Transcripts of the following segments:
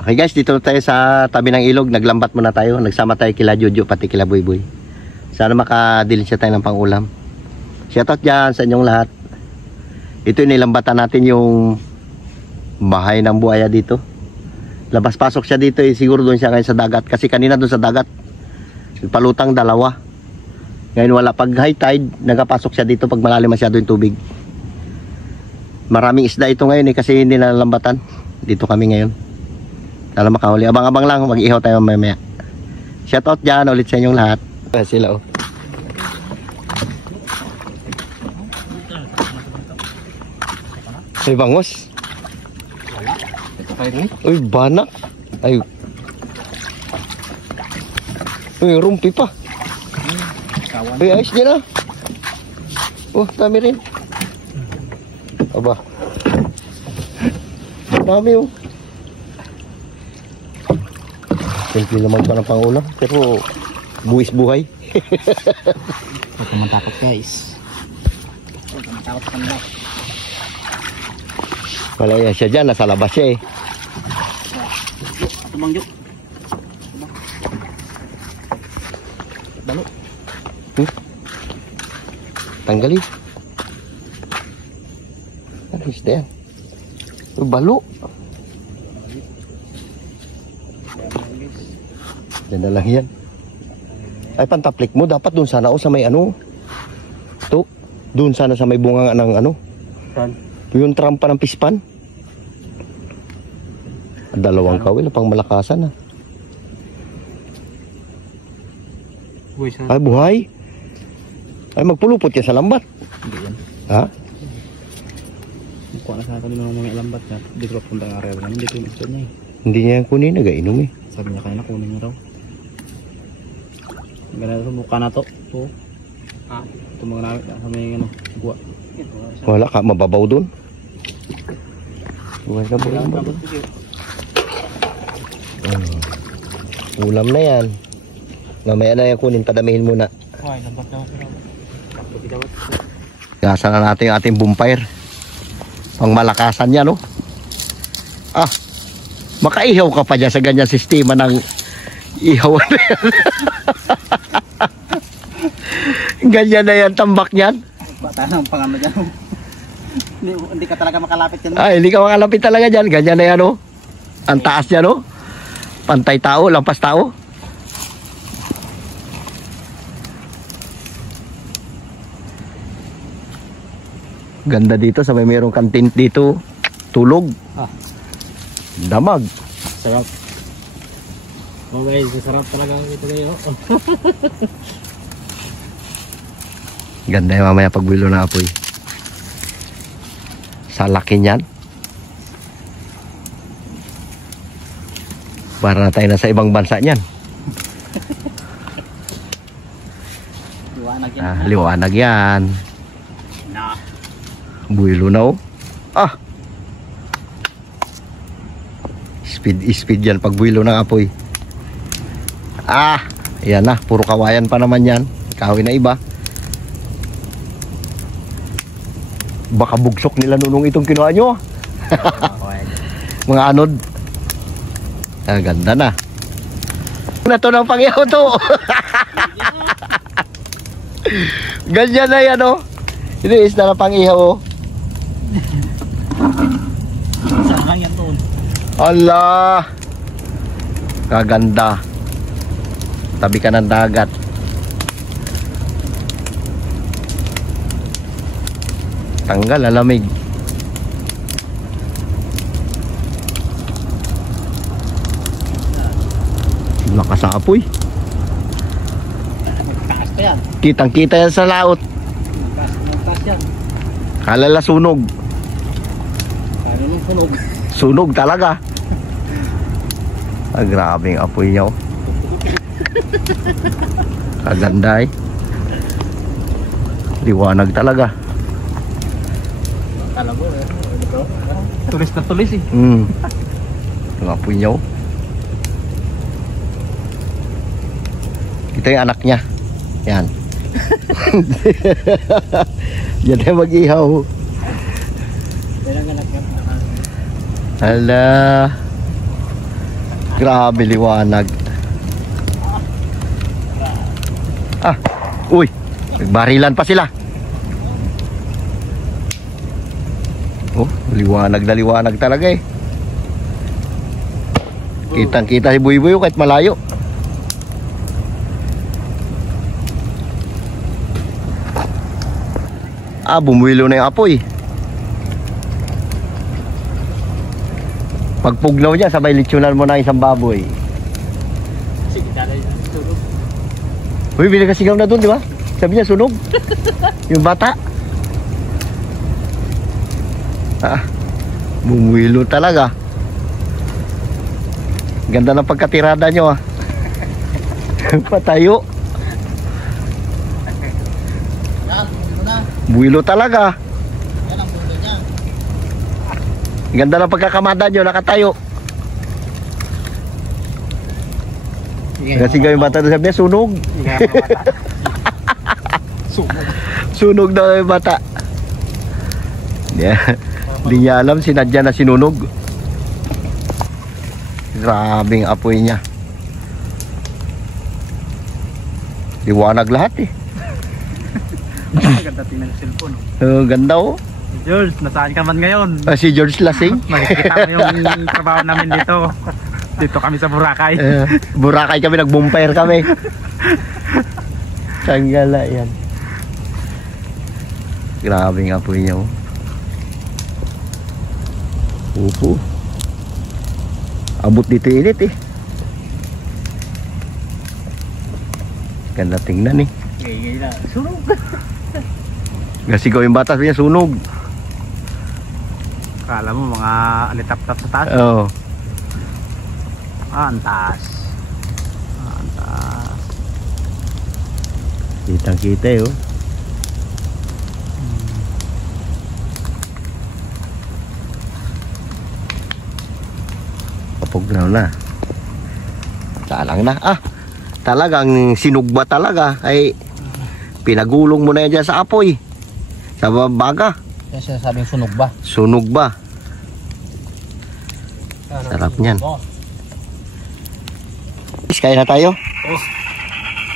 Okay guys, dito tayo sa tabi ng ilog. Naglambat muna tayo. Nagsama tayo kila Jojo pati kila Boyboy. Sana makadilin siya tayo ng pangulam. Shoutout dyan sa inyong lahat. Ito nilambatan natin yung bahay ng buhaya dito. Labas pasok siya dito siguro doon siya ngayon sa dagat. Kasi kanina doon sa dagat palutang dalawa. Ngayon wala, pag high tide nagapasok siya dito pag malalim masyado yung tubig. Maraming isda ito ngayon kasi hindi nalambatan. Dito kami ngayon. Sana makahuli. Abang-abang lang, mag-ihaw tayo mamaya. Shoutout dyan ulit sa inyong lahat. Sila oh. Ay, bangus. Uy, banak. Ay. Uy, rumpi pa. Uy, ayos din ah. Oh, dami rin. Aba. Dami oh. Simple naman pa ng pangulam, pero buwis buhay. Huwag naman takot guys. Huwag naman takot sa kanila. Wala yan siya dyan, nasa labas siya eh. Tumangyok. Balo. Tanggalin. Ano isda yan? Balo. Yan na lang yan. Ay, pantaplik mo. Dapat dun sana o sa may ano. Ito. Dun sana sa may bunga ng ano. Saan? Yung trampa ng pispan. Dalawang kawil. Pang malakasan ah. Buhay saan? Ay, buhay. Ay, magpulupot yan sa lambat. Hindi yan. Ha? Kuha na sa akin ng mga lambat na. Dito lang punta ng area namin. Dito yung gusto niya eh. Hindi niya yan kunin. Nagainom eh. Sabi niya kanina kunin niya raw. Ganito mukha na to. Ito. Ito mga namin sa may ano. Buwa. Wala ka. Mababaw dun. Buhay na buhay. Ulam na yan. Mamaya na yan kunin. Padamihin muna. Ay, lambat daw. Gasa na natin yung ating bumpire. Pang malakasan yan, no? Ah, makaihaw ka pa dyan sa ganyan sistema ng ihaw na yan. Ganyan na yan, tambak niyan. Bata na ang pangano dyan. Hindi ka talaga makalapit yan. Ay, hindi ka makalapit talaga dyan. Ganyan na yan, no? Ang taas niya, no? Pantay tao, lampas tao. Ganda dito, sa may mayroong kantin dito. Tulog. Damag. Sarap. Oh guys, sarap talaga ito kayo. Ganda yung mamaya pagbulo na apoy. Sa laki niyan. Para na tayo nasa ibang bansa niyan. Liwanag yan. Ah, liwanag yan. Nah. Builo na oh. Ah. Speed yan pag builo ng apoy. Ah, yan na, puro kawayan pa naman yan. Kahoy na iba. Baka bugsok nila nunong itong kinuha nyo. Mga anod. Ah, ganda na. Na to ng pangyaw to. Ganyan na yan oh. Ito is na pangihaw oh. Saan yan doon? Allah. Kaganda. Tabi ka ng dagat. Tanggal, alamig. Lakas sa apoy. Taas pa yan. Kitang kita yan sa laot. Taas yan. Kalala sunog. Kaya nung sunog. Sunog talaga. Ah, grabe yung apoy niya oh. Kaganda eh. Liwanag talaga. Kala mo eh. Tulis na tulis eh. Yung apoy niya oh. Ito yung anak niya. Yan. Yan tayo mag-ihaw. Yan ang anak niya. Hala. Grabe liwanag. Ah, uy. Barilan pa sila. Oh, liwanag na liwanag talaga eh. Kitang-kita si Buy-Buy kahit malayo. Ah, bumuwilo na yung apoy. Pagpugnaw niya, sabay litsunan mo na isang baboy. Uy, binagasigaw na doon, di ba? Sabi niya, sunog. Yung bata. Ah, bumuwilo talaga. Ganda ng pagkatirada nyo ah. Patayo. Buwilo talaga. Yan ang bulo niya. Ganda ng pagkakamada nyo, nakatayo. Kasi yung bata doon, sabi niya, sunog. Sunog daw yung bata. Hindi niya alam, sinadya na sinunog. Grabing apoy niya. Liwanag lahat eh. Ganda tingnan ng cellphone. Ganda oh. George, nasaan ka man ngayon? Si George Lasing. Makikita mo yung trabaho namin dito. Dito kami sa Boracay. Boracay kami, nag-bumpire kami. Tanggala yan. Grabing apoy niya oh. Upo. Abot dito init eh. Ganda tingnan eh. Ngay na. Sunog. Gasigaw yung bata niya, sunog. Kala mo mga alitap-tap sa taas. Oo. Ah, ang taas. Ah, ang taas. Kitang-kita eh oh. Papugnaw na. Salang na. Ah, talagang sinugba talaga. Ay, pinagulong mo na yan dyan sa apoy. Sa baga. Yan sinasabing sunog ba? Sunog ba? Sarap niyan. Kain na tayo.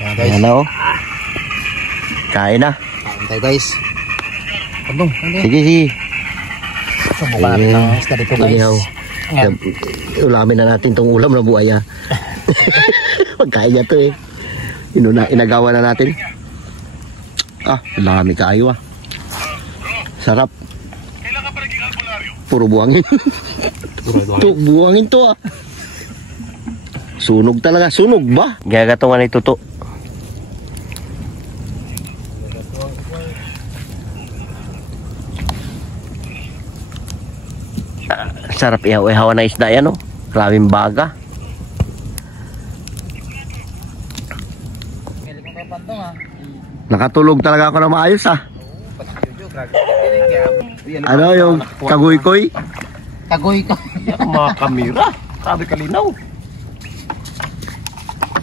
Yan guys. Ayan na oh. Kain na. Kain tayo guys. Pagdong. Sige, sige. Subukan natin ng isda dito guys. Sige, oh. Yan. Ulamin na natin tong ulam na buaya. Pagkain niya to eh. Inagawa na natin. Ah, lami kayo ah. Sarap. Puro buhangin. Buhangin to ah. Sunog talaga. Sunog ba? Gagatungan ito to. Sarap ihaw-ihaw na isda yan oh. Maraming baga. Nakatulog talaga ako na maayos ah. Ano yung kaguy-koy? Tagoy ko. Mga kamera. Sabi kalinaw.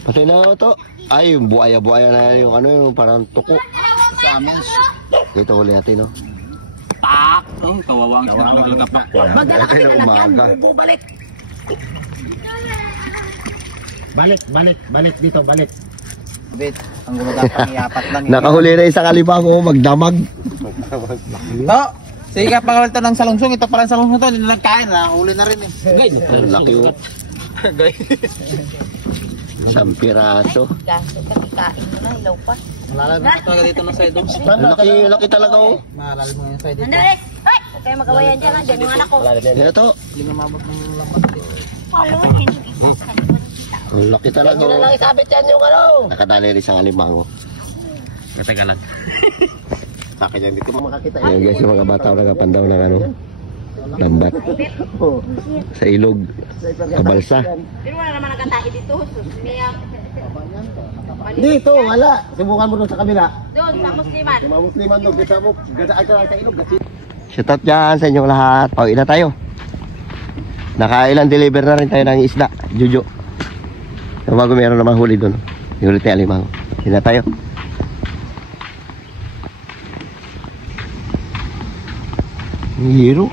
Pati na to. Ay, yung buaya-buaya na yung ano yung parang tuko. Sa amin. Dito huli natin no. Pak! Oh, kawawang isda ang naglagapak. Magdalaki na umaga. Balik. Balik dito, balik. Bit, ang gumagapang iapat lang. Nakahuli na isang alimango, magdamag. No, sige ka pangawal to ng salungsong. Ito pala salungsong to, hindi na nagkain. Huli na rin eh. Ang laki oh. Isang piraso. Gaso ka, kikain mo na, ilaw pa. Malalim mo talaga dito ng side. Laki talaga oh. Malalim mo yung side dito. Andali! Ay! Huwag kayo magawayan dyan, dyan yung anak ko. Yan to. Hindi na mabot ng lampas dito. Follow, hindi. Ang laki talaga Hindi na oh. lang isabit yan yung ano. Nakadali rin isang alimango. Matagalan. Sa akin yan, dito makakita. Ayan guys, yung mga bata nagapandaw ng ano, lambat. Sa ilog, kabalsa. Pero wala naman nagkatahi dito. Susmiyak. Dito, wala. Subukan mo doon sa kabila. Doon, sa musliman. Yung mga musliman doon, kita mo, gadaan ka lang sa ilog. Shout out dyan sa inyong lahat. Pauwi na tayo. Nakailan deliver na rin tayo ng isda, Jojo. Yung bago meron naman huli doon. Yung huli tayo alimango. Hindi na tayo. Hero.